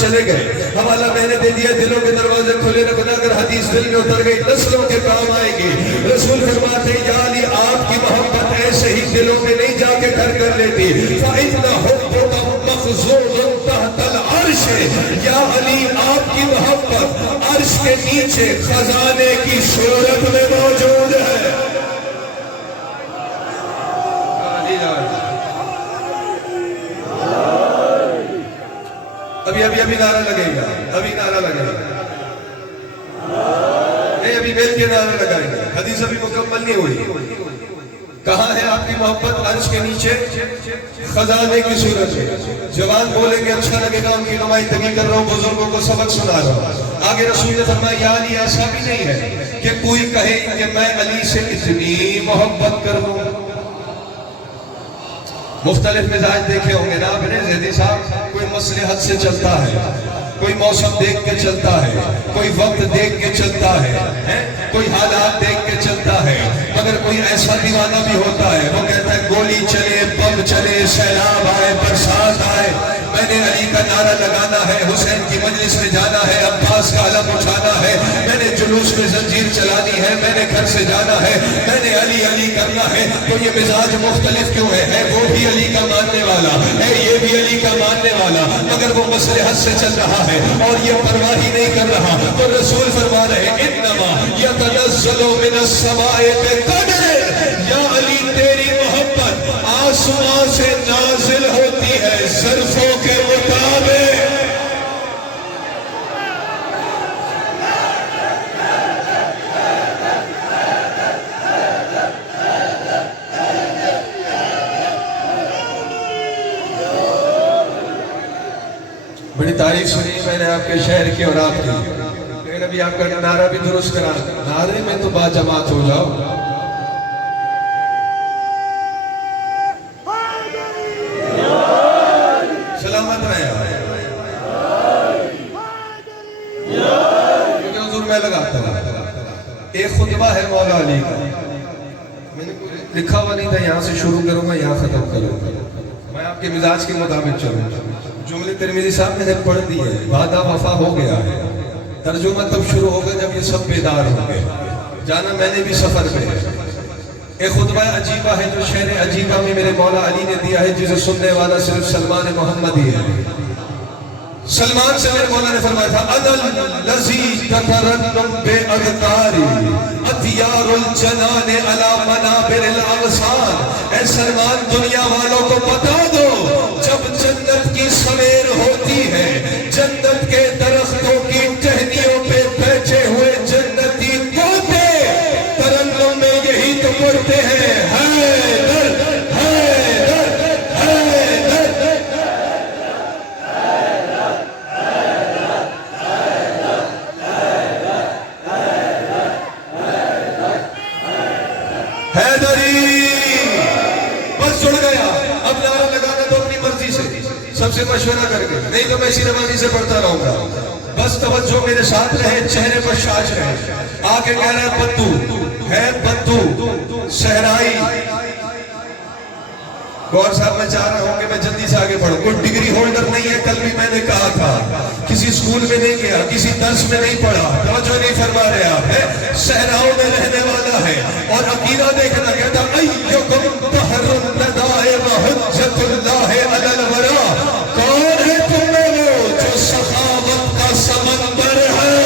چلے گئے. حوالہ میں نے دے دیا, دلوں کے دروازے کھلے نہ بنا کر حدیث دل میں اتر گئی, نسلوں کے کام آئے گی. رسول فرماتے ہیں یا علی آپ کی محبت ایسے ہی دلوں میں نہیں جا کے گھر کر لیتی. فَإِنَّ حُبُّكَ مَخْزُونٌ تَحْتَ الْعَرْشِ, یا علی آپ کی محبت عرش کے نیچے خزانے کی صورت میں موجود ہے. ابھی نعرہ لگے گا, ابھی نعرہ لگے گا نہیں, ابھی بیل کے نعرہ لگائیں گے. حدیث ابھی مکمل نہیں ہوئی. کہاں ہے آپ کی محبت؟ عرش کے نیچے خزانے کی صورت میں. جوان بولیں گے اچھا لگے گا, ان کی نمائندگی کر رہا ہوں, بزرگوں کو سبق سنا رہا ہوں. آگے رسول نے فرمایا یا علی ایسا بھی نہیں ہے کہ کوئی کہے کہ میں علی سے اتنی محبت کر لوں. مختلف مزاج دیکھے ہوں گے نا آپ نے زیدی صاحب. کوئی مصلحت سے چلتا ہے, کوئی موسم دیکھ کے چلتا ہے, کوئی وقت دیکھ کے چلتا ہے, کوئی حالات دیکھ کے چلتا ہے. مگر کوئی ایسا دیوانہ بھی ہوتا ہے, وہ کہتا ہے گولی چلے, بم چلے, سیلاب آئے, برسات آئے, میں نے علی کا نعرہ لگانا ہے, حسین کی مجلس میں جانا ہے, عباس کا علم اٹھانا ہے, میں نے جلوس میں زنجیر چلانی ہے, میں نے گھر سے جانا ہے, میں نے علی علی کرنا ہے. تو یہ مزاج مختلف کیوں ہے؟ وہ بھی علی کا ماننے والا ہے, یہ بھی علی کا ماننے والا, مگر وہ مصلحت سے چل رہا ہے اور یہ پرواہ ہی نہیں کر رہا. تو رسول فرما رہے انما یتنزل من السماء بقدر, یا علی تیری محبت آسمان سے نازل ہوتی ہے ظرفوں کے مطابق. بڑی تعریف سنی میں نے آپ کے شہر کی اور آپ کی, لیکن ابھی آپ کا نعرہ بھی درست کرا. نعرے میں تو با جماعت ہو جاؤ. سلامت رہے کیونکہ حضور میں لگاتا ہوں. ایک خطبہ ہے مولا علی کا, میں نے لکھا ہوا نہیں تھا یہاں سے شروع کروں گا یہاں ختم کروں گا, میں آپ کے مزاج کے مطابق چلوں. جملے ترمذی صاحب نے پڑھ دی ہے, وعدہ وفا ہو گیا ہے. ترجمہ تب شروع ہوگا جب یہ سب بیدار ہوں گے. جانا میں نے بھی سفر پہ. ایک خطبہ عجیبہ ہے جو شعر عجیبہ میں میرے مولا علی نے دیا ہے, جسے سننے والا صرف سلمان محمدی ہے. سلمان سے میرے مولا نے فرمایا تھا انا الذی تترنم باذکاری اطیار الجنان علی منابر الاغصان. اے سلمان دنیا والوں کو بتا دو, جب جنت کی سویر ہوتی ہے, جنت کے درختوں کی ٹہنیوں پہ بیٹھے ہوئے جنتی طوطے ترنم میں یہی تو پڑھتے ہیں حیدر حیدر حیدر. حیدری بس جڑ گیا. اب نعرہ لگانا تو اپنی مرضی سے, سب سے مشورہ کر کے, نہیں تو میں اسی روانی سے پڑھتا رہوں گا. بس توجہ میرے ساتھ رہے, چہرے پر شاش رہے. آگے کہہ رہا ہے بدو ہے, بدو صحرائی. گور صاحب میں چاہ رہا ہوں کہ میں جلدی سے آگے بڑھوں. کوئی ڈگری ہولڈر نہیں ہے, کل بھی میں نے کہا تھا, کسی سکول میں نہیں گیا, کسی درس میں نہیں پڑھا, توجہ نہیں فرما رہے آپ. ہے صحراؤں میں رہنے والا ہے اور عقیدہ دیکھنا کہتا ایکم بحر النداء وحجت اللہ علی الورا. کون ہے تم میں وہ جو سخاوت کا سمندر ہے؟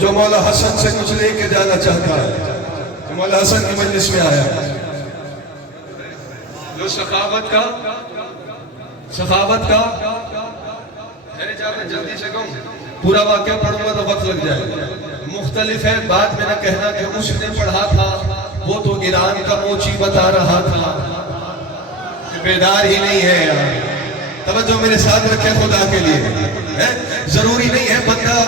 جو مولا حسن سے کچھ لے کے جانا چاہتا ہے, جو مولا حسن کی مجلس میں آیا, جو سخاوت کا جلدی سے کہوں, پورا واقعہ پڑھوں گا تو وقت لگ جائے گا. مختلف ہے بات میرا کہنا کہ اس نے پڑھا تھا, وہ تو ایران کا موچی بتا رہا تھا, بیدار ہی نہیں ہے یار. توجہ میرے ساتھ رکھے خدا کے لیے. ضروری نہیں ہے بندہ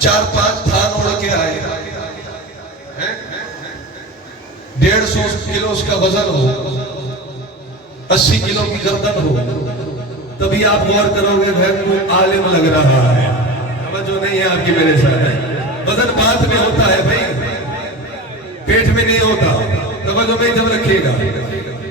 4-5 تھان اڑ کے آئے, 150 کلو اس کا وزن ہو, 80 کلو کی گردن ہو, تبھی آپ غور کرو گے وہ عالم لگ رہا ہے. توجہ نہیں ہے آپ کی میرے ساتھ. وزن بات میں ہوتا ہے بھائی, پیٹ میں نہیں ہوتا. توجہ میں جب رکھیے گا,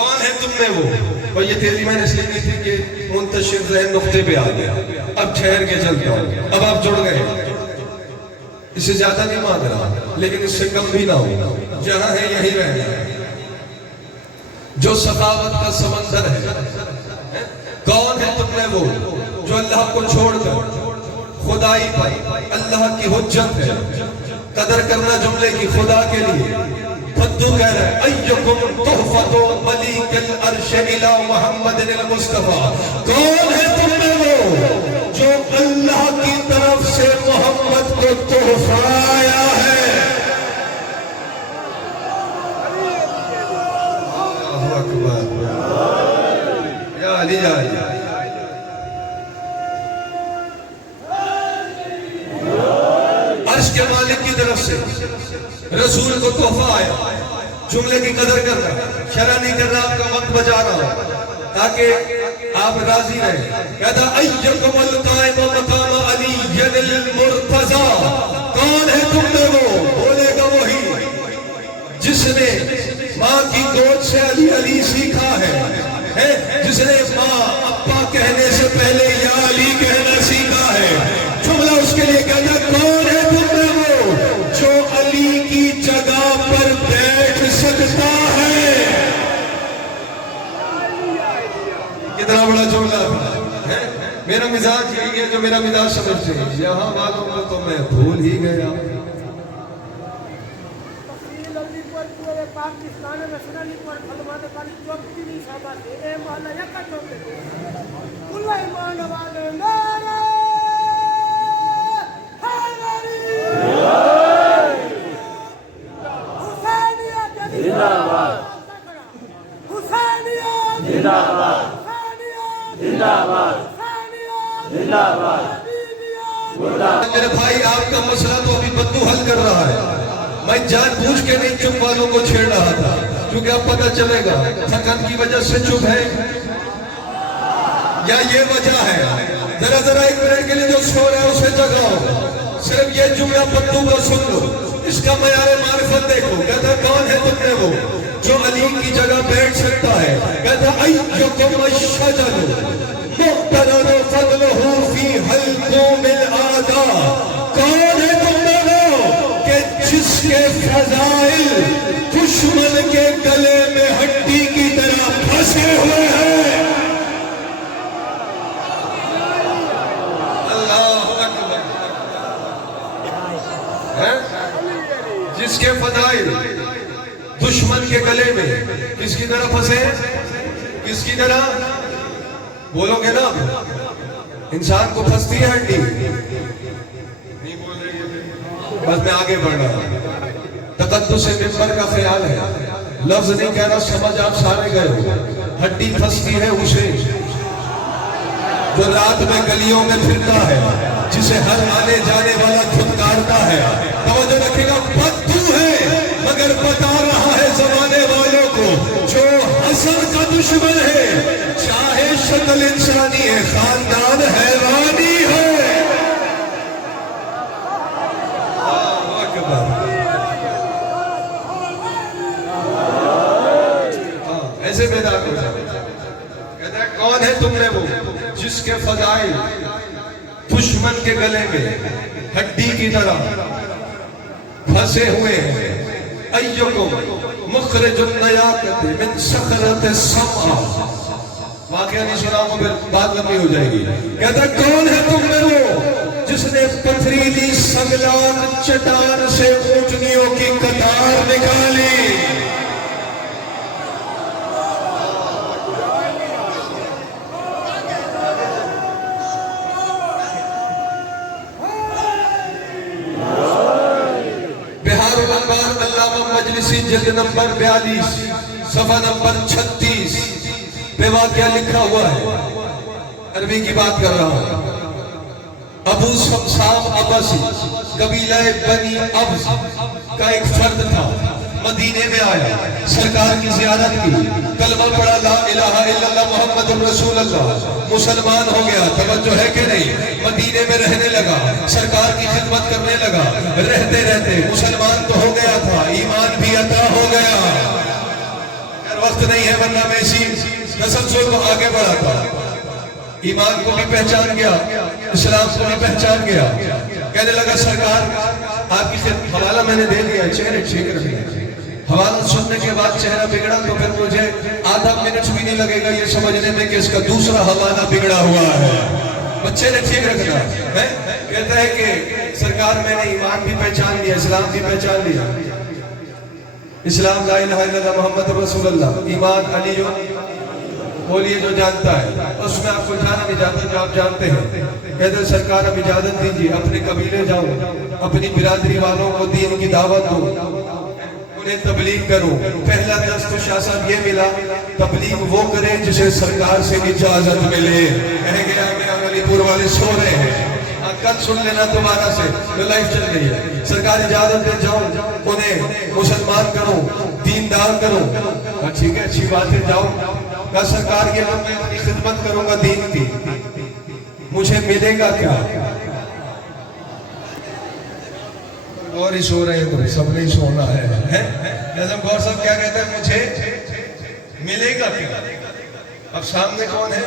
کون ہے تم میں وہ؟ اور یہ تیزی میں نے اس لیے نہیں تھی کہ منتشر ذہن نقطے پہ آ گیا. اب ٹھہر کے چلتا ہوں. اب آپ جڑ گئے. اس سے زیادہ نہیں مانگ رہا لیکن اس سے کم بھی نہ ہو. جہاں ہے یہی رہنا ہے. جو سخاوت کا سمندر ہے. کون ہے تم میں وہ جو اللہ کو چھوڑ کر خدائی پر اللہ کی حجت ہے قدر کرنا جملے کی خدا کے لیے. فدو کہہ رہا ہے ایکم تحفت ملیک العرش الہ محمد المصطفیٰ. کون ہے تم میں وہ جو اللہ کی طرف سے محمد کو تحفہ آیا ہے. اللہ اکبر یا علی یا علی. عرش کے مالک کی طرف سے رسول کو تحفہ آیا. جملے کی قدر کر رہا شرع نہیں کر رہا. آپ کا وقت بچا رہا ہوں تاکہ آپ راضی رہیں. کہتا ایکم القائم مقام علی المرتضی. کون ہے تم میں وہ؟ بولے گا وہی جس نے ماں کی گود سے علی علی سیکھا ہے. جس نے ماں ابا کہنے سے پہلے یا علی کہنا سیکھا ہے. جملہ اس کے لیے کہتا کون ہے تم میں وہ جو علی کی جگہ پر بیٹھ سکتا ہے. کتنا بڑا جملہ ہے. میرا مزاج یہی ہے جو میرا مزاج سمجھتے ہیں. یہاں والوں کو تو میں بھول ہی گیا. پاکستان میں سنانی پر خلوات پانی چوکتی نہیں صاحبہ سے اے مولا یکا چوکتے اللہ ایمان والے نعرہ حیدری حسینیت زندہ باد حسینیت زندہ باد زندہ باد زندہ باد. میرے بھائی آپ کا مسئلہ تو ابھی بدو حل کر رہا ہے. میں جان بوجھ کے نہیں چپ والوں کو چھیڑ رہا تھا کیونکہ اب پتہ چلے گا تھکن کی وجہ سے چپ ہے یا یہ وجہ ہے. ذرا ایک منٹ کے لیے جو سو رہا ہے اسے جگاؤ. صرف یہ جملہ بدو کا سن لو. اس کا معیار معرفت دیکھو. کہتا کون ہے تم میں وہ جو علی کی جگہ بیٹھ سکتا ہے. کہتا ایکم الشجر مقترن فضلہ فی حلقوم الاعداء. کون ہے تم میں وہ کہ جس کے فضائل دشمن کے گلے میں ہڈی کی طرح پھنسے ہوئے ہیں. اللہ اکبر. جس کے فضائل دشمن کے گلے میں کس کی طرح پھنسے ہیں؟ کس کی طرح بولو گے نا. انسان کو پھنستی ہے ہڈی. نہیں بول رہی. بس میں آگے بڑھ رہا ہوں. تقدس ممبر کا خیال ہے. لفظ نہیں کہہ رہا سمجھ آپ سارے گئے ہو. ہڈی پھنستی ہے اسے جو رات میں گلیوں میں پھرتا ہے جسے ہر آنے جانے والا دھتکارتا ہے. توجہ رکھے گا بدو ہے مگر بتا رہا ہے زمانے والوں کو جو حسن کا دشمن ہے چاہے شکل انسانی ہے خاندان حیوانی ہے. ایسے بیدار ہو جائے. کہتا ہے کون ہے تم میں وہ جس کے فضائل دشمن کے گلے میں ہڈی کی طرح پھنسے ہوئے ہیں. ایکم مخرج النیاقۃ من صخرۃ السمع. واقعہ نہیں سنا ہوں پھر بات لمبی ہو جائے گی. کہتا ہے کون ہے تم میں وہ جس نے پتھریلی سنگلان چٹان سے اونٹنیوں کی قطار نکالی. مجلسی جلد نمبر 42 صفحہ نمبر 36 پہ واقعہ لکھا ہوا ہے. عربی کی بات کر رہا ہوں. ابو سمسام عبسی قبیلہ بنی عبس کا ایک فرد تھا. مدینے میں آیا, سرکار کی زیارت کی, کلمہ پڑھا لا الہ الا اللہ محمد الرسول اللہ, مسلمان ہو گیا. توجہ ہے کہ نہیں؟ مدینے میں رہنے لگا, سرکار کی خدمت کرنے لگا. رہتے رہتے مسلمان تو ہو گیا تھا, ایمان بھی عطا ہو گیا. وقت نہیں ہے ورنہ میں اسی تسلسل کو آگے بڑھاتا. ایمان کو بھی پہچان گیا, اسلام کو بھی پہچان گیا. کہنے لگا سرکار آپ کی حوالہ میں نے دے دیا, چہرے ٹھیک رکھے. حوالہ سننے کے بعد چہرہ بگڑا تو پھر مجھے آدھا منٹ بھی نہیں لگے گا یہ سمجھنے میں کہ اس کا دوسرا حوالہ بگڑا ہوا ہے. بچے نے ٹھیک رکھنا ہے. کہتا ہے کہ سرکار میں نے ایمان بھی پہچان لیا, اسلام بھی پہچان لیا. اسلام لا الہ الا اللہ محمد رسول اللہ, ایمان علی بولیے جو جانتا ہے, اس میں آپ کو جانا نہیں جاتا جو آپ جانتے ہیں. کہتے ہیں سرکار اب اجازت دیجیے اپنے قبیلے جاؤں, اپنی برادری والوں کو دین کی دعوت دوں, انہیں تبلیغ کروں. پہلا درس تو شاہ صاحب یہ ملا, تبلیغ وہ کریں جسے سرکار سے اجازت ملے. کہہ گیا کہ علی پور والے سو رہے ہیں, کل سن لینا دوبارہ سے, جو لائف چل رہی ہے. سرکار اجازت دے جاؤں, انہیں مسلمان کروں, دیندار کروں. ٹھیک ہے, اچھی بات ہے, جاؤ. کہا سرکار یہ لوگ میں اپنی خدمت کروں گا دین کی, مجھے ملے گا کیا؟ اور ہی سو رہے ہیں, سب نہیں سونا ہے. اعظم غور صاحب کیا کہتے ہیں, مجھے ملے گا کیا؟ اب سامنے کون ہے؟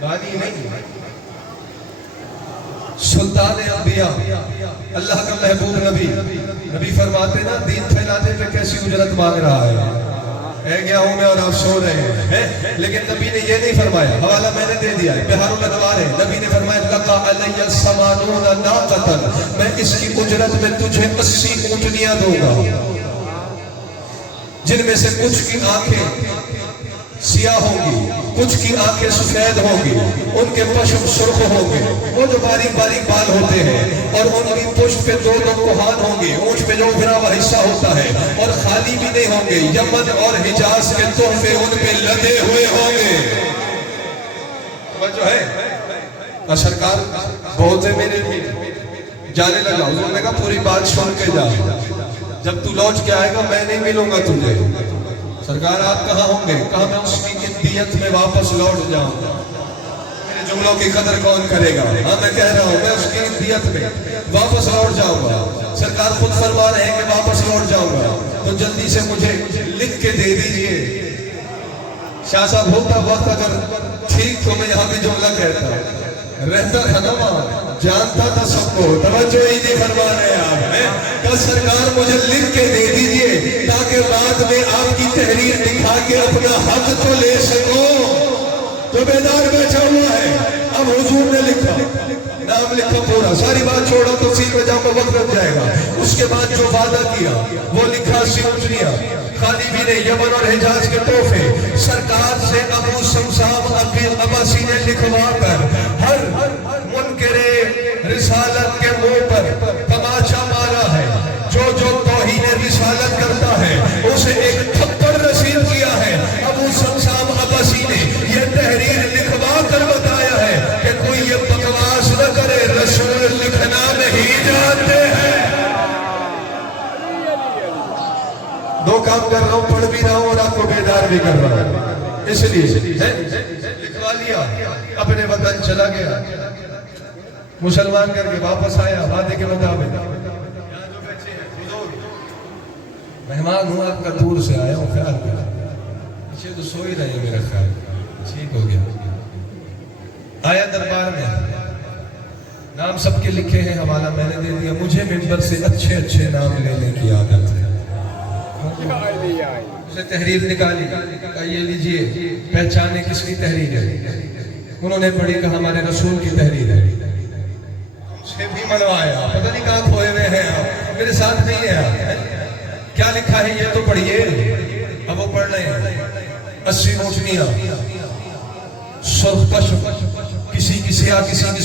بانی نہیں, سلطان انبیاء, اللہ کا محبوب نبی. نبی فرماتے نا دین پھیلانے پہ کیسی اجرت مانگ رہا ہے. اے گیا ہوں میں اور آپ سو رہے ہیں. لیکن نبی نے یہ نہیں فرمایا, حوالہ میں نے دے دیا ہے, بہار الانوار ہے. نبی نے فرمایا لقا علی السمانون ناقۃ, میں اس کی اجرت میں تجھے 80 اونٹنیاں دوں گا, جن میں سے کچھ کی آنکھیں سیاہ ہوں گی, کچھ کی آنکھیں سفید ہوں گی, ان کے پشم سرخ ہوں گے, وہ جو باریک باریک بال ہوتے ہیں, اور ان کی پشت پہ دو کوہان ہوں گے, اونٹ پہ جو گھرا ہوا حصہ ہوتا ہے, اور خالی بھی نہیں ہوں گے. یمن اور حجاز کے تحفے ان پہ لدے ہوئے ہوں گے. جو ہے سرکار بہت سے میرے جانے لگا. انہوں نے کہا پوری بات سن کے جا, جب تو لوٹ کے آئے گا میں نہیں ملوں گا تجھے. سرکار آپ کہاں ہوں گے؟ کہا میں اس کی دیت میں واپس لوٹ جاؤں گا. میرے جملوں کی قدر کون کرے گا؟ ہاں میں کہہ رہا ہوں, میں اس کی دیت میں واپس لوٹ جاؤں گا. سرکار خود فرما رہے ہیں کہ واپس لوٹ جاؤں گا, تو جلدی سے مجھے لکھ کے دے دیجئے. شاہ صاحب ہوتا وقت اگر ٹھیک تو میں یہاں بھی جملہ کہتا, رہتا تھا نا وہاں, جانتا تھا سب کو, توجہ ہی نہیں فرما رہے آپ. کہ سرکار مجھے لکھ کے دے دیجئے تاکہ بعد میں آپ کی تحریر دکھا کے اپنا حق تو لے سکوں. تو بیدار بیٹھا ہوا ہے. اب حضور نے لکھا, نام لکھا پورا, ساری بات چھوڑا تو تفصیل میں جاؤں گا, وقت لگ جائے گا. اس کے بعد جو وعدہ کیا وہ لکھا, سیونٹنیاں خالی بھی نہیں, یمن اور حجاز کے تحفے. سرکار سے ابو سمسام عباسی نے لکھوا کر ہر منکر رسالت کے منہ پر تماچا مارا ہے. جو جو توہین رسالت کرتا ہے اسے ایک تھپڑ رسید کیا ہے. ابو سمسام عباسی نے یہ تحریر لکھوا کر بتایا ہے کہ کوئی یہ بکواس نہ کرے, رسول لکھنا نہیں جانتے ہیں. دو کام کر رہا ہوں, پڑھ بھی رہا ہوں اور آپ کو بیدار بھی کر رہا ہوں. اس لیے لکھوا لیا, اپنے وطن چلا گیا, مسلمان کر کے واپس آیا وعدے کے مطابق. مہمان ہوں آپ کا, دور سے آیا ہوں, خیال کیا پیچھے تو سو ہی رہے ہیں, میرا خیال ٹھیک ہو گیا. آیا دربار میں, نام سب کے لکھے ہیں, حوالہ میں نے دے دیا. مجھے منبر سے اچھے اچھے نام لینے کی عادت ہے. اسے تحریر نکالی, کہا یہ لیجئے, پہچانے کس کی تحریر ہے. انہوں نے پڑھی, کہا ہمارے رسول کی تحریر ہے. اسے بھی منوایا, پتہ نہیں کہاں کھوئے ہوئے ہیں آپ, میرے ساتھ نہیں ہے آپ. کیا لکھا ہے یہ تو پڑھیے. اب وہ پڑھ رہے ہیں, 80 اونٹنیاں, سرخ پشم, کسی کی سیاہ کسی کی